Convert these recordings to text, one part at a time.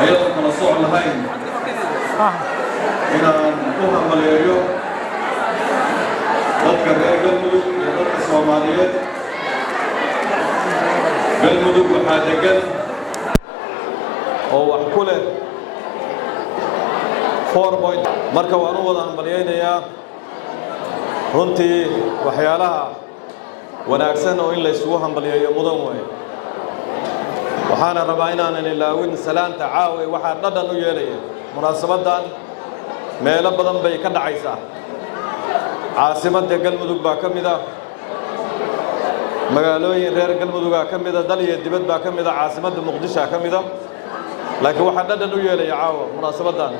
ayadoo kala sooc lahayn inaan u hambalyeeyo dadka reer galmudug iyo dadka Soomaaliyeed. galmudug waxaa degan oo wax ku leh 4 marka waan u wada hambalyeynayaa runtii waxyaalaha wanaagsan oo in la isugu hambalyeeyo mudan weeye. waxaana rabaa inaanan ilaawin salaanta caawa waxaa dhadhan u yeelaya munaasabadan meelo badan bay ka dhacaysaa. caasimadda galmudug baa ka mid ah, magaalooyin reer galmudugaa ka mid ah, dal iyo dibad baa ka mid ah, caasimadda muqdisho ka mid ah. laakiin waxaa dhadhan u yeelaya caawa munaasabadan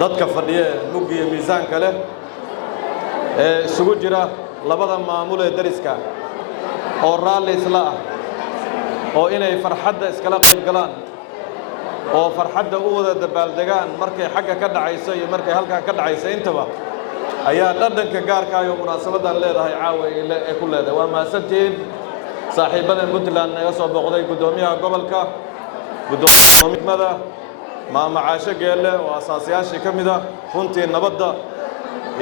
dadka fadhiya mug iyo miisaanka leh ee isugu jira labada maamul ee dariska oo raalli isla ah oo inay farxadda iskala qayb galaan oo farxadda u wada dabaaldegaan markay xagga ka dhacayso iyo markay halkan ka dhacayso intaba ayaa dhadhanka gaarka ah oo munaasabadan leedahay caawa ee ku leedahay. waa mahadsantihiin saaxiibadan Puntland naga soo booqday gudoomiyaha gobolka, gudoomiyaha maama Caasho Geelle oo asaasiyaashii ka mid ah runtii nabadda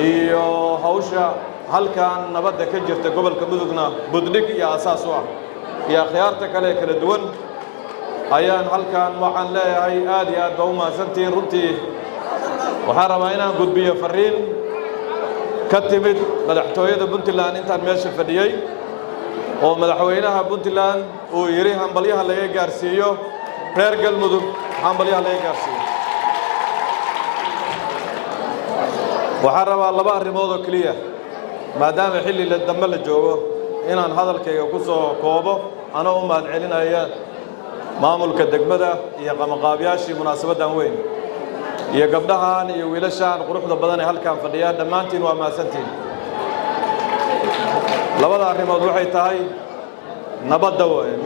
iyo hawsha halkan nabadda ka jirta gobolka mudugna budhig iyo asaas u ah iyo khiyaarta kale kala duwan ayaan halkan waxaan leeyahay aad iyo aad baa u mahadsantihiin. runtii waxaan rabaa inaan gudbiyo fariin ka timid madaxtooyada Puntland intaan meesha fadhiyay oo madaxweynaha Puntland uu yiri hambalyaha laga gaarsiiyo reer galmudug, hambalyaha laga gaarsiiyo. waxaan rabaa laba arrimood oo kaliya maadaama xilli dambe la joogo inaan hadalkayga ku soo koobo anoo u mahadcelinaya maamulka degmada iyo qabanqaabiyaashii munaasabadan weyn iyo gabdhahan iyo wiilashan quruxda badan ee halkan fadhiya. dhammaantiin waa mahadsantiin. labada arrimood waxay tahay nabadda weeye.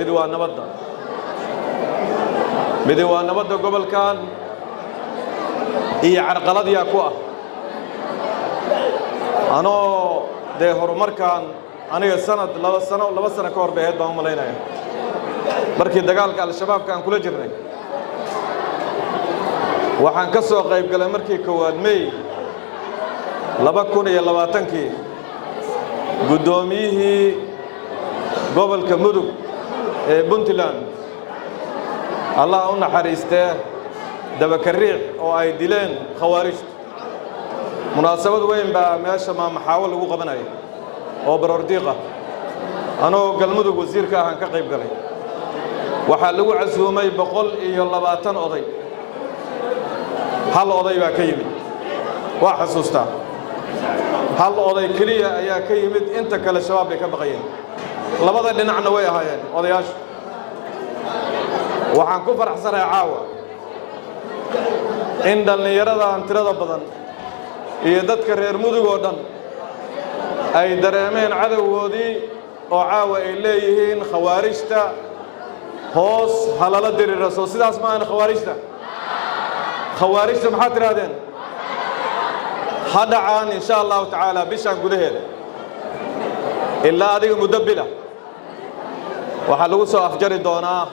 mid waa nabadda gobolkan iyo carqaladiya ku ah anoo dee horumarkan aniga laba sano ka hor bay ahayd baan u malaynaya markii dagaalka al-shabaabka aan kula jirnay. waxaan ka soo qayb galay markii koowaad May 2020 gudoomiyihii gobolka mudug ee Puntland Allah u naxariistee dabakariix oo ay dileen khawaarijta. munaasabad weyn baa meesha maamaxaawo lagu qabanayay oo baroordiiqa anoo galmudug wasiirka ahaan ka qayb galay. waxaa lagu casuumay 120 oday, hal oday baa ka yimid. waa xasuustaa hal oday keliya ayaa ka yimid, inta kale shabaab bay ka baqayeen. labada dhinacna way ahaayeen odayaashu. waxaan ku faraxsanahay caawa in dhallinyaradan tirada badan iyo dadka reer mudug oo dhan ay dareemeen cadawgoodii oo caawa ay leeyihiin khawaarijta hoos halala diriraso. sidaas ma aan khawaarijta maxaad tirahdeen? ha dhacaan insha allahu tacaala bishaan gudaheeda ilaa adiga muddo bila waxaa lagu soo afjari doonaa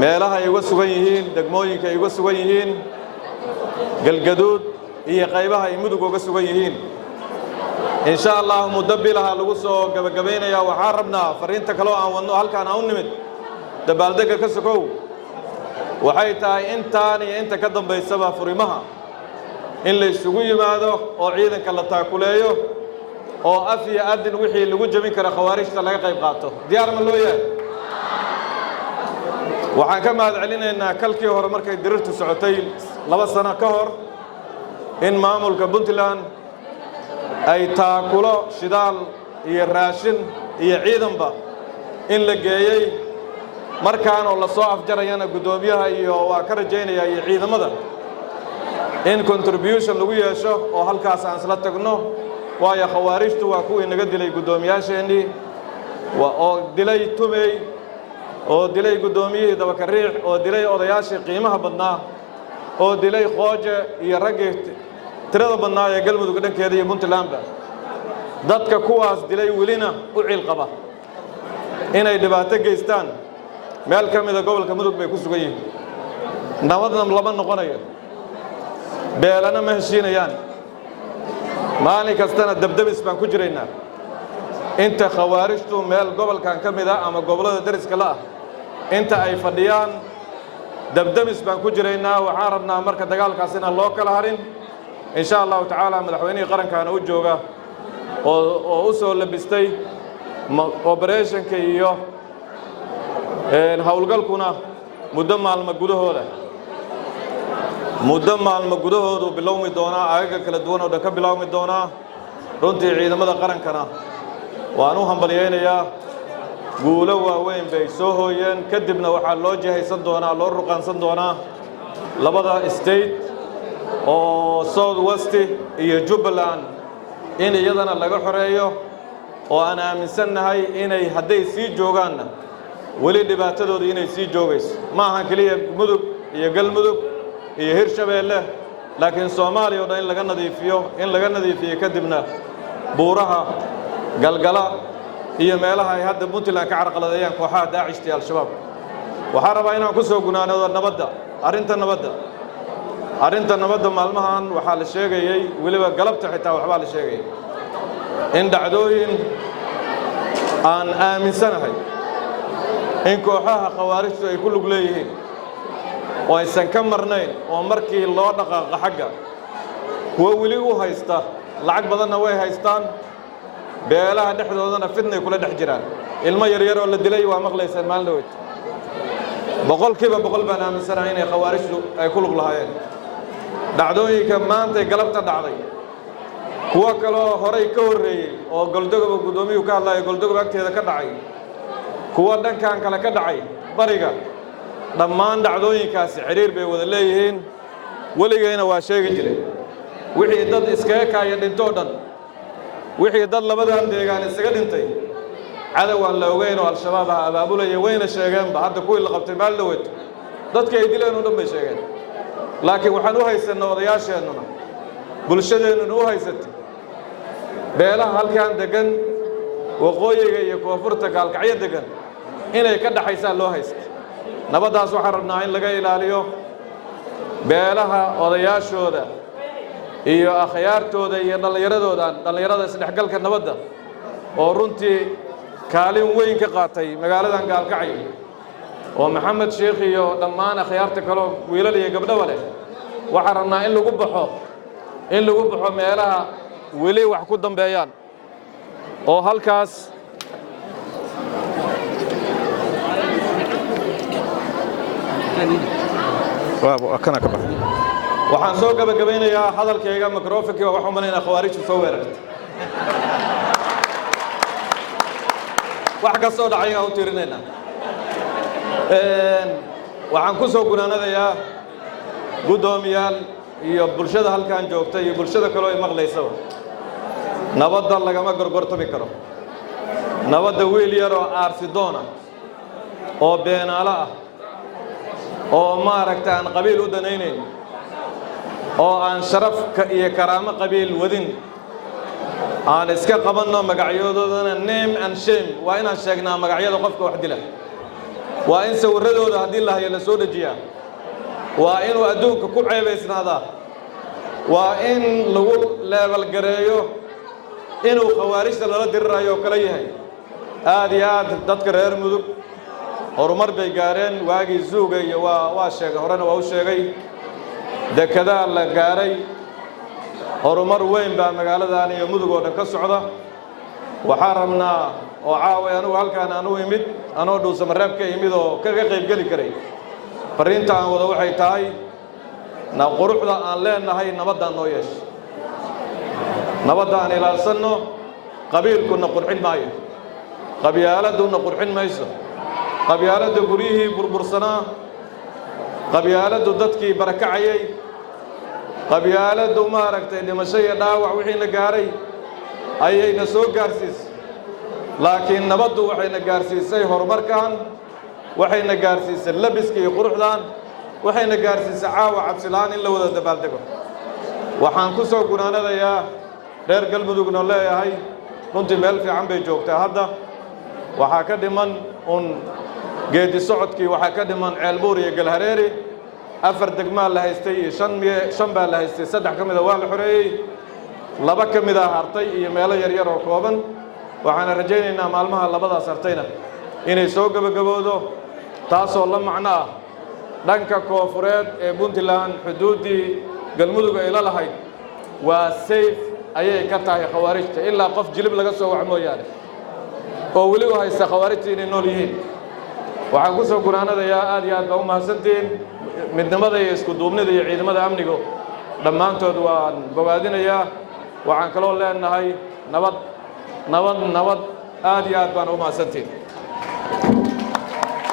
meelaha ay uga sugan yihiin, degmooyinka ay uga sugan yihiin, galgaduud iyo qaybaha ay mudug uga sugan yihiin. insha allah muddo bilaha lagu soo gabagabaynayaa. waxaan rabnaa fariinta kaloo aan wadno halkaan aan u nimid dabaaldega ka sokow waxay tahay intaan iyo inta ka dambaysaba furimaha in la isugu yimaado oo ciidanka la taakuleeyo oo af iyo adin wixii lagu jabin kara khawaarijta laga qayb qaato. diyaar ma loo yahay? waxaan ka mahadcelinaynaa kalkii hore markay dirirtu socotay 2 sano ka hor in maamulka Puntland ay taakulo shidaal iyo raashin iyo ciidanba in la geeyay. markaan oo la soo afjarayana gudoomiyaha iyo waa ka rajaynaya iyo ciidamada in contribution lagu yeesho oo halkaas aan isla tagno. waayo khawaarijtu waa kuwii naga dilay gudoomiyaasheenii oo dilay Tumey oo dilay gudoomiyihii dabakariix oo dilay odayaashii qiimaha badnaa oo dilay Qooje iyo raggii tirada badnaa ee galmudug dhankeeda iyo Puntlandba. dadka kuwaas dilay welina u ciil qaba inay dhibaato geystaan meel ka mid ah gobolka mudug bay ku sugan yihiin nabadna lama noqonayo beelana ma heshiinayaan maalin kastana dabdabis baan ku jiraynaa inta khawaarijtu meel gobolkan ka mid ah ama gobollada dariska la ah inta ay fadhiyaan dabdabis baan ku jiraynaa waxaan rabnaa marka dagaalkaas inaan loo kala harin insha allahu tacaala madaxweynihii qarankaana u jooga oo u soo labistay operationka iyo howlgalkuna muddo maalmo gudahoodu bilowmi doonaa agaga kala duwan oo dhan ka bilowmi doonaa runtii ciidamada qarankana waan u hambalyaynayaa guulo waaweyn bay soo hooyeen kadibna waxaa loo jihaysan doonaa loo ruqaansan doonaa labada state oo South West iyo Jubbaland in iyadana laga xoreeyo oo aan aaminsannahay inay hadday sii joogaanna weli dhibaatadooda inay sii joogayso ma ahan kaliya mudug iyo galmudug iyo hirshabeelle laakiin Soomaaliya oo dhan in laga nadiifiyo kadibna buuraha galgala iyo meelaha ay hadda Puntland ka carqaladeeyaan kooxaha Daacishta iyo Al-Shabaab waxaan rabaa inaan ku soo gunaanado nabadda arrinta nabadda maalmahan waxaa la sheegayay weliba galabta xitaa waxbaa la sheegayay in dhacdooyin aan aaminsanahay in kooxaha khawaarijtu ay ku lug leeyihiin oo aysan ka marnayn oo markii loo dhaqaaqo xagga kuwa weli u haysta lacag badanna way haystaan beelaha dhexdoodana fidnay kula dhex jiraan ilmo yaryar oo la dilay waa maqlaysaan maalin dhaweyd boqolkiiba boqol baan aaminsanahay inay khawaarijtu ay ku lug lahaayeen dhacdooyinka maanta galabta dhacday kuwa kaloo horay ka horreeyey oo goldogoba guddoomiyuhu ka hadlayo goldogoba agteeda ka dhacay kuwa dhankan kale ka dhacay bariga dhammaan dhacdooyinkaasi xiriir bay wada leeyihiin weligayna waa sheegi jiray wixii dad iskaga kaaya dhintoo dhan wixii dad labadan deegaan isaga dhintay cadow aan la ogeyn oo Al-Shabaab ah abaabulaya wayna sheegeenba hadda kuwii la qabtay maalin dhaweyd dadka ay dileen oo dhan bay sheegeen laakiin waxaan u haysanaa odayaasheennuna bulshadeennuna u haysatay beelaha halkan degan waqooyiga iyo koonfurta gaalkacyo degan inay ka dhaxaysaan loo haysta nabaddaas waxaan rabnaa in laga ilaaliyo beelaha odayaashooda iyo akhyaartooda iyo dhallinyarada isdhexgalka nabadda oo runtii kaalin weyn ka qaatay magaaladan gaalkacyo oo maxamed sheekh iyo dhammaan akhyaarta kale wiilal iyo gabdhaba leh waxaan rabnaa in lagu baxo meelaha weli wax ku dambeeyaan oo halkaas waxaan soo gabagabeynayaa hadalkayga microfonkii waa wax u malaynaa khawaarijtu soo weerartay wax ka soo dhacay aan u tiirinaynaa waxaan ku soo gunaanadayaa guddoomiyaal iyo bulshada halkan joogta iyo bulshada kale oo maqlaysaba nabadda lagama gorgortami karo nabadda wiil yar oo aarsidoona oo beenaala ah oo maaragtay aan qabiil u danaynayn oo aan sharafka iyo karaamo qabiil wadin aan iska qabanno magacyadoodana name and shame waa inaan sheegnaa magacyada qofka wax dila waa in sawirradooda haddii la hayo la soo dejiyaa waa inuu adduunka ku ceebaysnaadaa waa in lagu leebalgareeyo inuu khawaarijta lala dirirayo oo kale yahay aad iyo aad dadka reer mudug horumar bay gaareen waagii zuuga iyo waa sheegay horena waa u sheegay dekedaa la gaaray horumar weyn baa magaaladan iyo mudug oo dhan ka socda waxaan rabnaa oo caaway anugu halkaan aanu imid anoo dhuusamareeb ka imid oo kaga qaybgeli karay fariinta aan wada waxay tahay na quruxda aan leenahay nabaddaan noo yeesho nabadda aan ilaalsanno qabiilkuna qurxin maayo qabyaaladuna qurxin mayso qabyaaladda guryihii burbursanaa qabyaaladdu dadkii barakacayay qabyaaladdu maaragtay dhimasho iyo dhaawac wixiina gaaray ayayna soo gaarsiisay laakiin nabaddu waxayna gaarsiisay horumarkan waxayna gaarsiisay labiska iyo quruxdan waxayna gaarsiisay caawa cabsilaan in la wada dabaaldego waxaan ku soo gunaanadayaa reer galmudugna leeyahay runtii meel fiican bay joogtaa hadda waxaa ka dhiman geedi socodkii waxaa ka dhiman ceelbuur iyo galhareeri 4 degmaa la haystay iyo 5 baa la haystay 3 ka mid ah waa la xoreeyey 2 ka mid ah hartay iyo meelo yar yar oo kooban waxaan rajaynaynaa maalmaha labadaas hartayna inay soo gabagaboodo taasoo la macno ah dhanka koonfureed ee Puntland xuduudii galmudug ay la lahayd waa safe ayay ka tahay khawaarijta ilaa qof jilib laga soo wax mooyaane oo weli u haysta khawaarijta inay nool yihiin waxaan ku soo gunaanadayaa aad iyo aad baa u mahadsantiin midnimada iyo isku duubnida iyo ciidamada amniga dhammaantood waan bogaadinayaa waxaan kaloo leenahay nabad aad iyo aad baan u mahadsantiin